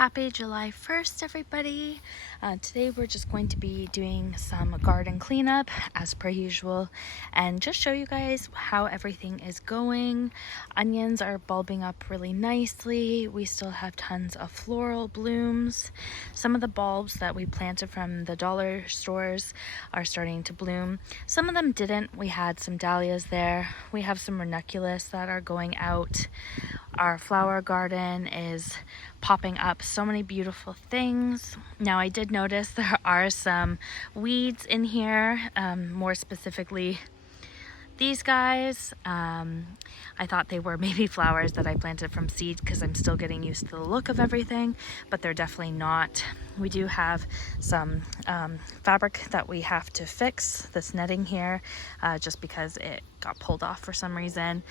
Happy July 1st, everybody. Today we're just going to be doing some garden cleanup as per usual and just show you guys how everything is going. Onions are bulbing up really nicely. We still have tons of floral blooms. Some of the bulbs that we planted from the dollar stores are starting to bloom. Some of them didn't. We had some dahlias there. We have some ranunculus that are going out. Our flower garden is popping up so many beautiful things. Now I did notice there are some weeds in here, more specifically these guys. I thought they were maybe flowers that I planted from seed because I'm still getting used to the look of everything, but they're definitely not. We do have some fabric that we have to fix, this netting here, just because it got pulled off for some reason.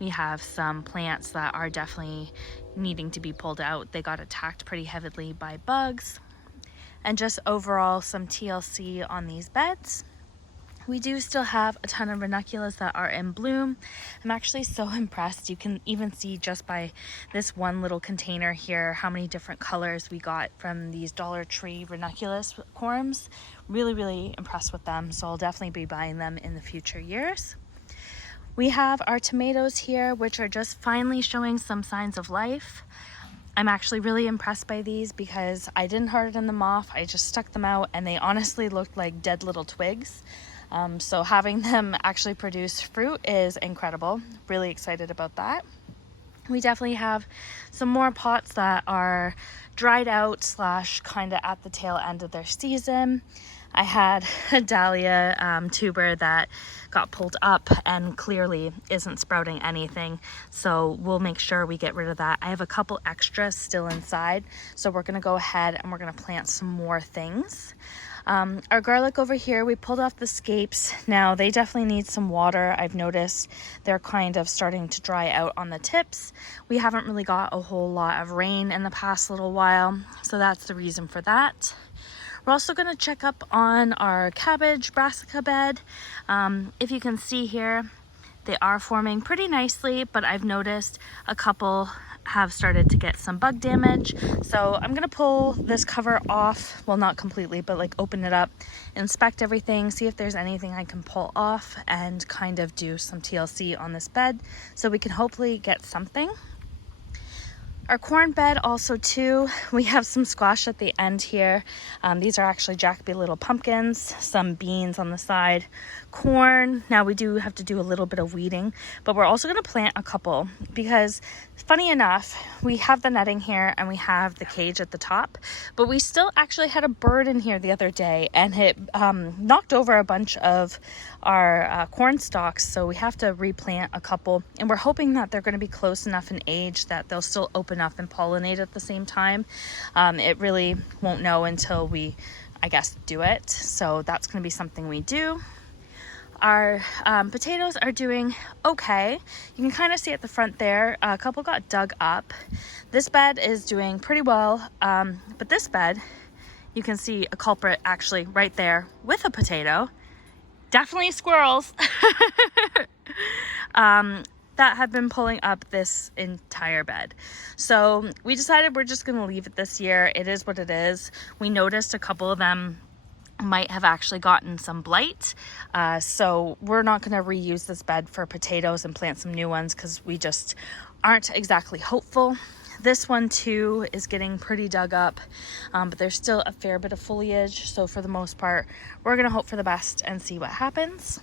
We have some plants that are definitely needing to be pulled out. They got attacked pretty heavily by bugs. And just overall some TLC on these beds. We do still have a ton of ranunculus that are in bloom. I'm actually so impressed. You can even see just by this one little container here how many different colors we got from these Dollar Tree ranunculus corms. Really impressed with them. So I'll definitely be buying them in the future years. We have our tomatoes here, which are just finally showing some signs of life. I'm actually really impressed by these because I didn't harden them off. I just stuck them out and they honestly looked like dead little twigs. So having them actually produce fruit is incredible. Really excited about that. We definitely have some more pots that are dried out / kind of at the tail end of their season. I had a dahlia tuber that got pulled up and clearly isn't sprouting anything, so we'll make sure we get rid of that. I have a couple extras still inside, so we're gonna go ahead and we're gonna plant some more things. Our garlic over here, we pulled off the scapes. Now they definitely need some water. I've noticed they're kind of starting to dry out on the tips. We haven't really got a whole lot of rain in the past little while, so that's the reason for that. We're also going to check up on our cabbage brassica bed. If you can see here, they are forming pretty nicely, but I've noticed a couple have started to get some bug damage. So I'm going to pull this cover off. Well, not completely, but like open it up, inspect everything, see if there's anything I can pull off and kind of do some TLC on this bed so we can hopefully get something. Our corn bed also too, we have some squash at the end here. These are actually Jacoby little pumpkins, some beans on the side, corn. Now we do have to do a little bit of weeding, but we're also gonna plant a couple because funny enough, we have the netting here and we have the cage at the top, but we still actually had a bird in here the other day and it knocked over a bunch of our corn stalks. So we have to replant a couple and we're hoping that they're gonna be close enough in age that they'll still open up and pollinate at the same time. It really won't know until we, I guess, do it. So that's going to be something we do. Our potatoes are doing okay. You can kind of see at the front there, a couple got dug up. This bed is doing pretty well, but this bed, you can see a culprit actually right there with a potato. Definitely squirrels. That have been pulling up this entire bed. So we decided we're just gonna leave it this year. It is what it is. We noticed a couple of them might have actually gotten some blight. So we're not gonna reuse this bed for potatoes and plant some new ones because we just aren't exactly hopeful. This one too is getting pretty dug up, but there's still a fair bit of foliage. So for the most part, we're gonna hope for the best and see what happens.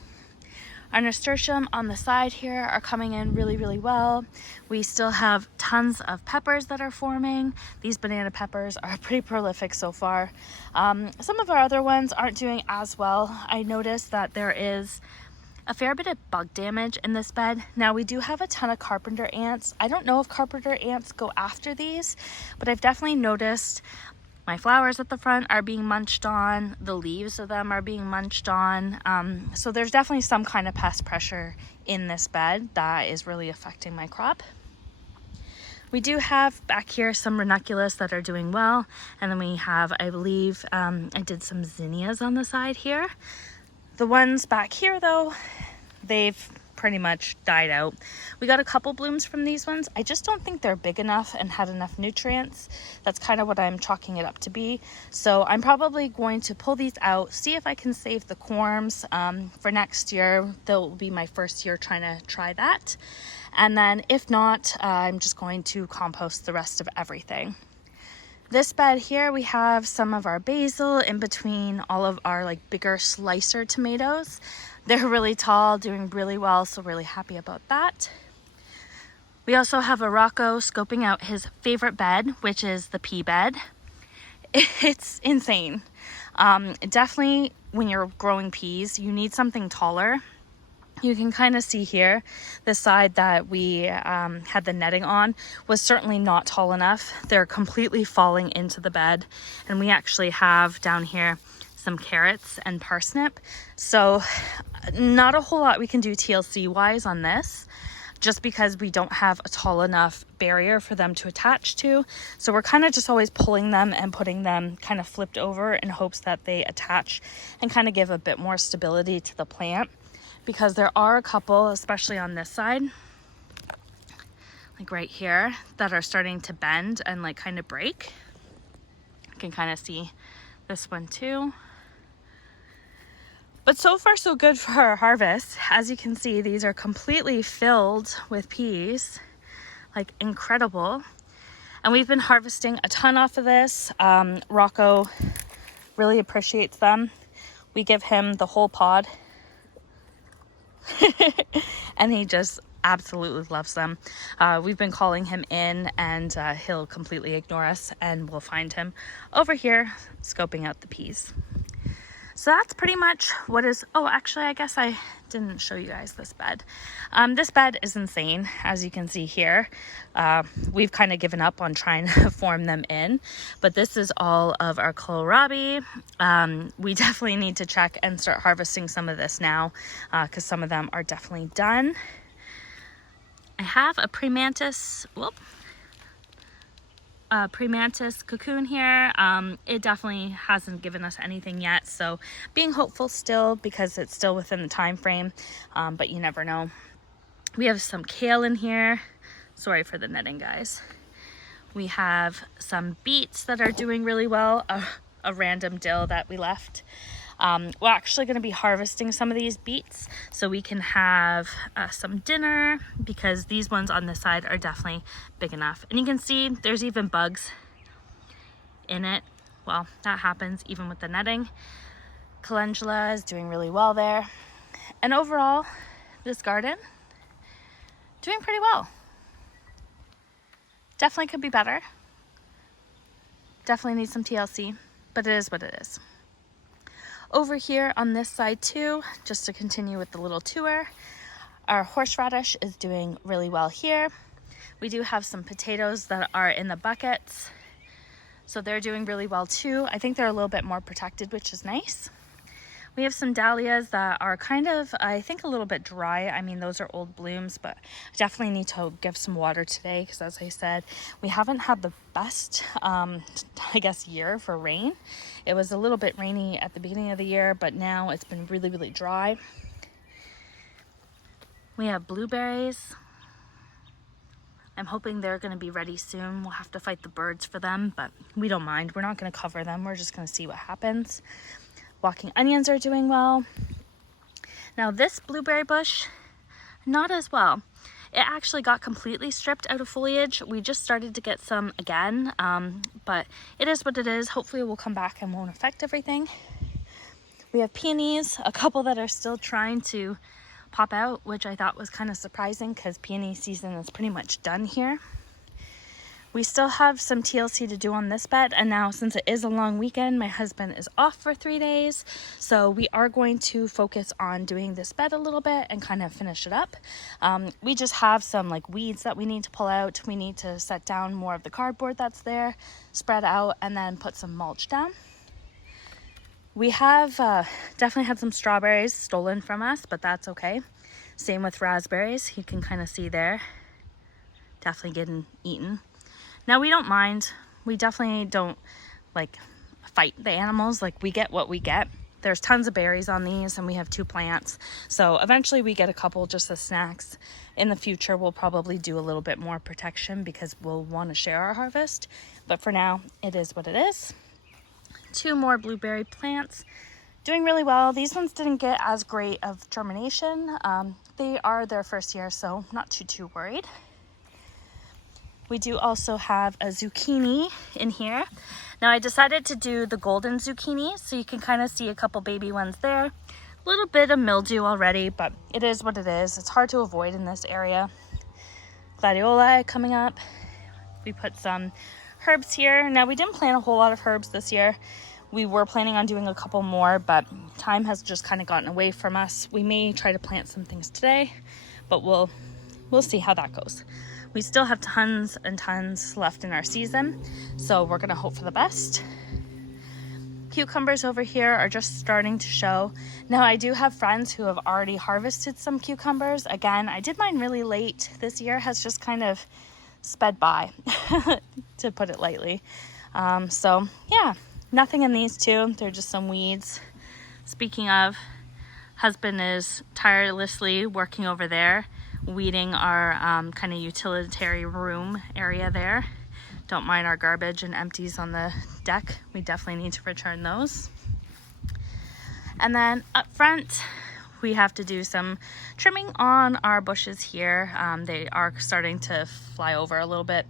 Our nasturtium on the side here are coming in really well. We still have tons of peppers that are forming. These banana peppers are pretty prolific so far. Some of our other ones aren't doing as well. I noticed that there is a fair bit of bug damage in this bed. Now we do have a ton of carpenter ants. I don't know if carpenter ants go after these, but I've definitely noticed my flowers at the front are being munched on. The leaves of them are being munched on. So there's definitely some kind of pest pressure in this bed that is really affecting my crop. We do have back here some ranunculus that are doing well. And then we have, I believe, I did some zinnias on the side here. The ones back here though, they've pretty much died out. We got a couple blooms from these ones. I just don't think they're big enough and had enough nutrients. That's kind of what I'm chalking it up to be. So I'm probably going to pull these out, see if I can save the corms for next year. That will be my first year trying to try that. And then if not, I'm just going to compost the rest of everything. This bed here, we have some of our basil in between all of our like bigger slicer tomatoes. They're really tall, doing really well, so really happy about that. We also have a Rocco scoping out his favorite bed, which is the pea bed. It's insane. Definitely when you're growing peas, you need something taller. You can kind of see here, the side that we had the netting on was certainly not tall enough. They're completely falling into the bed. And we actually have down here some carrots and parsnip. So not a whole lot we can do TLC wise on this, just because we don't have a tall enough barrier for them to attach to. So we're kind of just always pulling them and putting them kind of flipped over in hopes that they attach and kind of give a bit more stability to the plant. Because there are a couple, especially on this side, like right here, that are starting to bend and like kind of break. You can kind of see this one too. But so far so good for our harvest. As you can see, these are completely filled with peas, like incredible. And we've been harvesting a ton off of this. Rocco really appreciates them. We give him the whole pod. And he just absolutely loves them. We've been calling him in and he'll completely ignore us, and we'll find him over here scoping out the peas. So that's pretty much what is, oh, actually, I guess I didn't show you guys this bed. This bed is insane, as you can see here. We've kind of given up on trying to form them in, but this is all of our kohlrabi. We definitely need to check and start harvesting some of this now, because some of them are definitely done. I have a Primantis, Primantis cocoon here. It definitely hasn't given us anything yet, so being hopeful still because it's still within the time frame, but you never know. We have some kale in here. Sorry for the netting, guys. We have some beets that are doing really well, a random dill that we left. We're actually going to be harvesting some of these beets so we can have some dinner, because these ones on this side are definitely big enough. And you can see there's even bugs in it. Well, that happens even with the netting. Calendula is doing really well there. And overall, this garden doing pretty well. Definitely could be better. Definitely need some TLC, but it is what it is. Over here on this side too, just to continue with the little tour, our horseradish is doing really well here. We do have some potatoes that are in the buckets, so they're doing really well too. I think they're a little bit more protected, which is nice. We have some dahlias that are kind of, I think, a little bit dry. I mean, those are old blooms, but I definitely need to give some water today because, as I said, we haven't had the best, I guess, year for rain. It was a little bit rainy at the beginning of the year, but now it's been really, really dry. We have blueberries. I'm hoping they're going to be ready soon. We'll have to fight the birds for them, but we don't mind. We're not going to cover them. We're just going to see what happens. Walking onions are doing well. Now this blueberry bush, not as well. It actually got completely stripped out of foliage. We just started to get some again, but it is what it is. Hopefully it will come back and won't affect everything. We have peonies, a couple that are still trying to pop out, which I thought was kind of surprising because peony season is pretty much done here. We still have some TLC to do on this bed, and now since it is a long weekend, my husband is off for 3 days, so we are going to focus on doing this bed a little bit and kind of finish it up. We just have some like weeds that we need to pull out. We need to set down more of the cardboard that's there, spread out, and then put some mulch down. We have definitely had some strawberries stolen from us, but that's okay. Same with raspberries. You can kind of see there, definitely getting eaten. Now we don't mind. We definitely don't like fight the animals. Like, we get what we get. there's tons of berries on these, and we have 2 plants. So eventually we get a couple just as snacks. In the future, we'll probably do a little bit more protection because we'll want to share our harvest. But for now, it is what it is. 2 more blueberry plants. Doing really well. These ones didn't get as great of germination. They are their first year, so not too worried. We do also have a zucchini in here. Now I decided to do the golden zucchini, so you can kind of see a couple baby ones there. A little bit of mildew already, but it is what it is. It's hard to avoid in this area. Gladioli coming up. We put some herbs here. Now we didn't plant a whole lot of herbs this year. We were planning on doing a couple more, but time has just kind of gotten away from us. We may try to plant some things today, but we'll see how that goes. We still have tons and tons left in our season, so we're gonna hope for the best. Cucumbers over here are just starting to show. Now I do have friends who have already harvested some cucumbers. Again, I did mine really late. This year has just kind of sped by, to put it lightly. So yeah. Nothing in these 2. They're just some weeds. Speaking of, husband is tirelessly working over there, weeding our kind of utilitarian room area there. Don't mind our garbage and empties on the deck. We definitely need to return those. And then up front, we have to do some trimming on our bushes here. They are starting to fly over a little bit.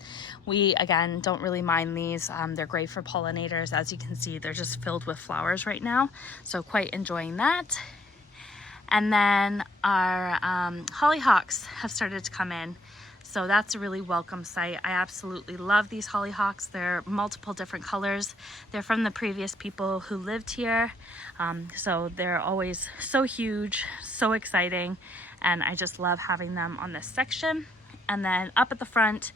We, again, don't really mind these. They're great for pollinators. As you can see, they're just filled with flowers right now. So quite enjoying that. And then our hollyhocks have started to come in. So that's a really welcome sight. I absolutely love these hollyhocks. They're multiple different colors. They're from the previous people who lived here. So they're always so huge, so exciting. And I just love having them on this section. And then up at the front,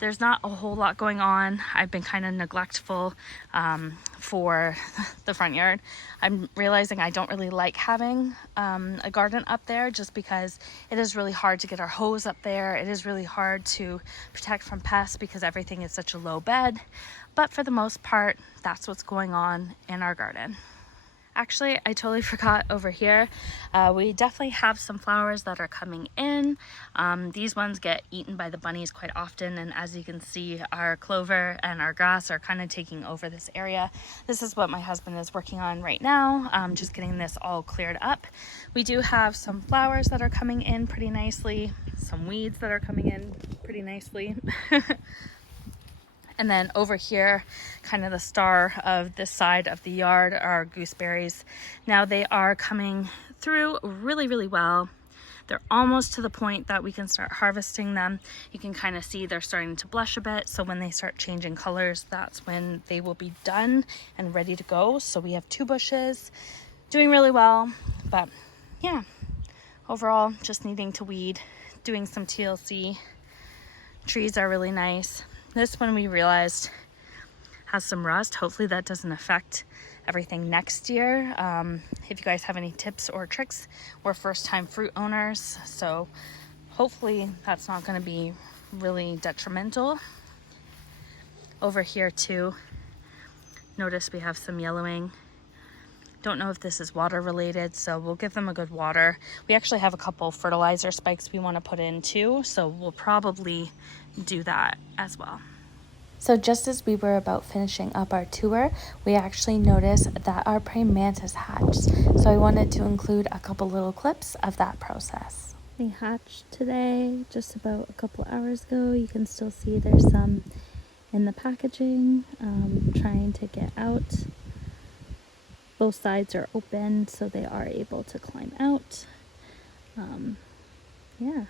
there's not a whole lot going on. I've been kind of neglectful for the front yard. I'm realizing I don't really like having a garden up there just because it is really hard to get our hose up there. It is really hard to protect from pests because everything is such a low bed. But for the most part, that's what's going on in our garden. Actually, I totally forgot over here. We definitely have some flowers that are coming in. These ones get eaten by the bunnies quite often, and as you can see, our clover and our grass are kind of taking over this area. This is what my husband is working on right now, just getting this all cleared up. We do have some flowers that are coming in pretty nicely, some weeds that are coming in pretty nicely. And then over here, kind of the star of this side of the yard are gooseberries. Now they are coming through really well. They're almost to the point that we can start harvesting them. You can kind of see they're starting to blush a bit. So when they start changing colors, that's when they will be done and ready to go. So we have 2 bushes, doing really well. But yeah, overall, just needing to weed, doing some TLC. Trees are really nice. This one we realized has some rust. Hopefully that doesn't affect everything next year. If you guys have any tips or tricks, we're first-time fruit owners, so hopefully that's not going to be really detrimental. Over here too, notice we have some yellowing. Don't know if this is water related, so we'll give them a good water. We actually have a couple fertilizer spikes we want to put in too, so we'll probably do that as well. So just as we were about finishing up our tour, we actually noticed that our praying mantis hatched. So I wanted to include a couple little clips of that process. They hatched today, just about a couple hours ago. You can still see there's some in the packaging, trying to get out. Both sides are open, so they are able to climb out. Yeah.